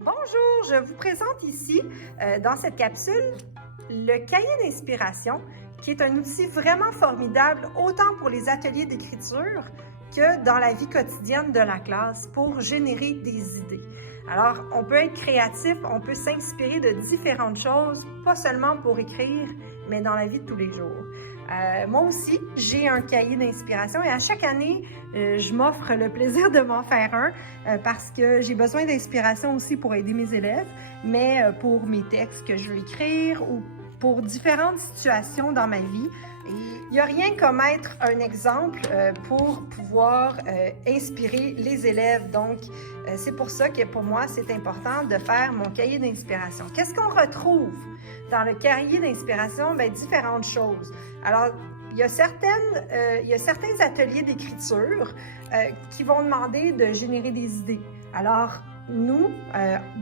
Bonjour, je vous présente ici, dans cette capsule, le cahier d'inspiration, qui est un outil vraiment formidable, autant pour les ateliers d'écriture que dans la vie quotidienne de la classe, pour générer des idées. Alors, on peut être créatif, on peut s'inspirer de différentes choses, pas seulement pour écrire, mais dans la vie de tous les jours. Moi aussi, j'ai un cahier d'inspiration et à chaque année, je m'offre le plaisir de m'en faire un parce que j'ai besoin d'inspiration aussi pour aider mes élèves, mais pour mes textes que je veux écrire ou pour différentes situations dans ma vie. Et il n'y a rien comme être un exemple pour pouvoir inspirer les élèves. Donc, c'est pour ça que pour moi, c'est important de faire mon cahier d'inspiration. Qu'est-ce qu'on retrouve dans le cahier d'inspiration? Bien, différentes choses. Alors, il y a certains ateliers d'écriture qui vont demander de générer des idées. Alors, nous,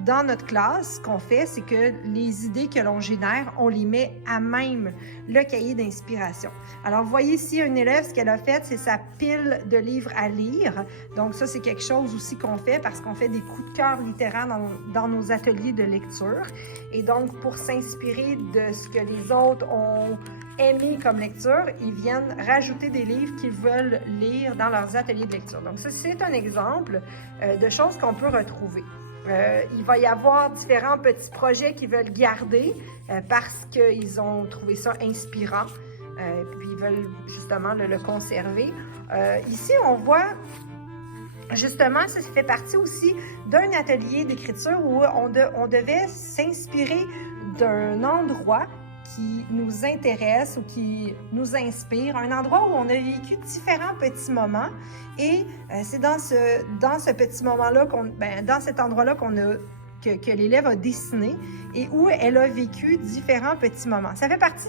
dans notre classe, ce qu'on fait, c'est que les idées que l'on génère, on les met à même le cahier d'inspiration. Alors, vous voyez ici, une élève, ce qu'elle a fait, c'est sa pile de livres à lire. Donc, ça, c'est quelque chose aussi qu'on fait parce qu'on fait des coups de cœur littéraires dans nos ateliers de lecture. Et donc, pour s'inspirer de ce que les autres ont aimé comme lecture, ils viennent rajouter des livres qu'ils veulent lire dans leurs ateliers de lecture. Donc, ça, c'est un exemple de choses qu'on peut retrouver. Il va y avoir différents petits projets qu'ils veulent garder parce qu'ils ont trouvé ça inspirant, puis ils veulent justement le conserver. Ici, on voit justement, ça fait partie aussi d'un atelier d'écriture où on devait s'inspirer d'un endroit qui nous intéresse ou qui nous inspire, un endroit où on a vécu différents petits moments et c'est dans ce petit moment-là, dans cet endroit-là que l'élève a dessiné et où elle a vécu différents petits moments. Ça fait partie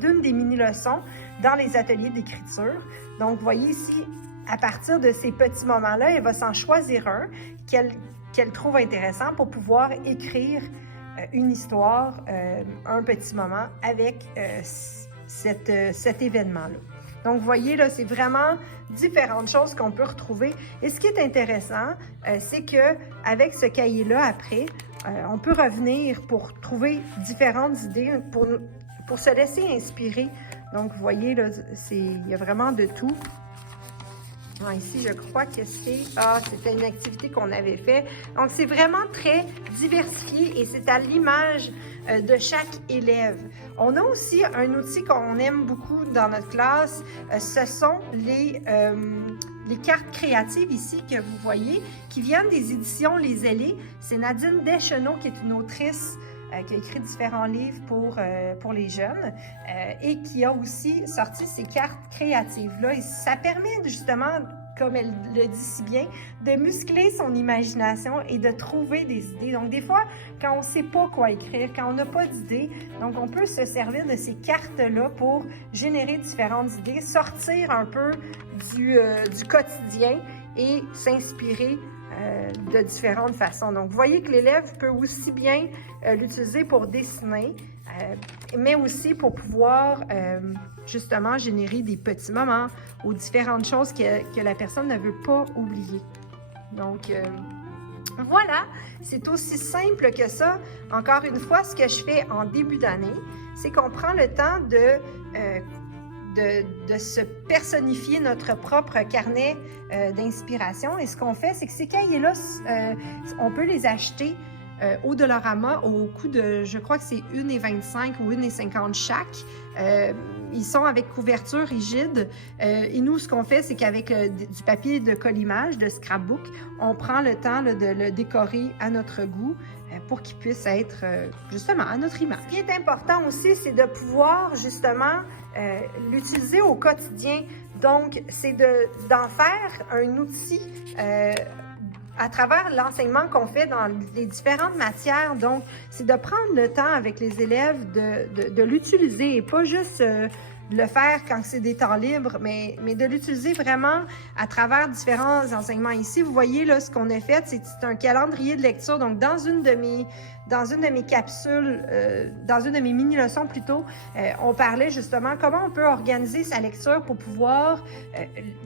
d'une des mini-leçons dans les ateliers d'écriture. Donc, vous voyez ici, à partir de ces petits moments-là, elle va s'en choisir un qu'elle trouve intéressant pour pouvoir écrire une histoire, un petit moment avec cet événement-là. Donc, vous voyez, là, c'est vraiment différentes choses qu'on peut retrouver. Et ce qui est intéressant, c'est qu'avec ce cahier-là, après, on peut revenir pour trouver différentes idées, pour se laisser inspirer. Donc, vous voyez, là, il y a vraiment de tout. Ici, je crois que c'était une activité qu'on avait fait. Donc, c'est vraiment très diversifié et c'est à l'image de chaque élève. On a aussi un outil qu'on aime beaucoup dans notre classe. Ce sont les cartes créatives ici que vous voyez, qui viennent des éditions Les Ailés. C'est Nadine Deschenaux qui est une autrice qui a écrit différents livres pour les jeunes et qui a aussi sorti ces cartes créatives-là. Et ça permet justement, comme elle le dit si bien, de muscler son imagination et de trouver des idées. Donc, des fois, quand on ne sait pas quoi écrire, quand on n'a pas d'idées, donc on peut se servir de ces cartes-là pour générer différentes idées, sortir un peu du quotidien et s'inspirer de différentes façons. Donc, vous voyez que l'élève peut aussi bien l'utiliser pour dessiner, mais aussi pour pouvoir justement générer des petits moments ou différentes choses que la personne ne veut pas oublier. Donc, voilà, c'est aussi simple que ça. Encore une fois, ce que je fais en début d'année, c'est qu'on prend le temps de se personnifier notre propre carnet d'inspiration. Et ce qu'on fait, c'est que ces cahiers-là, on peut les acheter au Dollarama au coût de, je crois que c'est 1,25 ou 1,50 chaque. Ils sont avec couverture rigide. Et nous, ce qu'on fait, c'est qu'avec du papier de collimage, de scrapbook, on prend le temps de le décorer à notre goût pour qu'il puisse être justement à notre image. Ce qui est important aussi, c'est de pouvoir justement l'utiliser au quotidien. Donc, c'est d'en faire un outil à travers l'enseignement qu'on fait dans les différentes matières. Donc, c'est de prendre le temps avec les élèves de l'utiliser et pas juste de le faire quand c'est des temps libres, mais de l'utiliser vraiment à travers différents enseignements. Ici, vous voyez, là, ce qu'on a fait, c'est un calendrier de lecture. Donc, dans une de mes capsules, dans une de mes mini-leçons plutôt, on parlait justement comment on peut organiser sa lecture pour pouvoir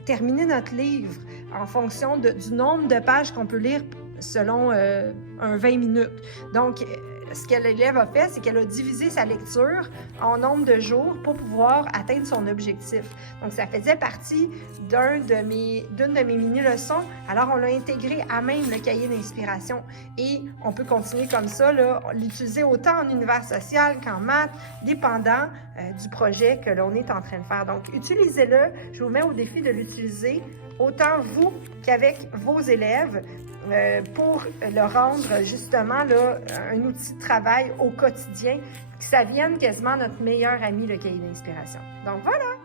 terminer notre livre en fonction du nombre de pages qu'on peut lire selon un 20 minutes. Donc, ce que l'élève a fait, c'est qu'elle a divisé sa lecture en nombre de jours pour pouvoir atteindre son objectif. Donc, ça faisait partie d'une de mes mini-leçons. Alors, on l'a intégré à même le cahier d'inspiration. Et on peut continuer comme ça, l'utiliser autant en univers social qu'en maths, dépendant du projet que l'on est en train de faire. Donc, utilisez-le. Je vous mets au défi de l'utiliser autant vous qu'avec vos élèves. Pour le rendre justement là, un outil de travail au quotidien, que ça vienne quasiment notre meilleur ami, le cahier d'inspiration. Donc voilà!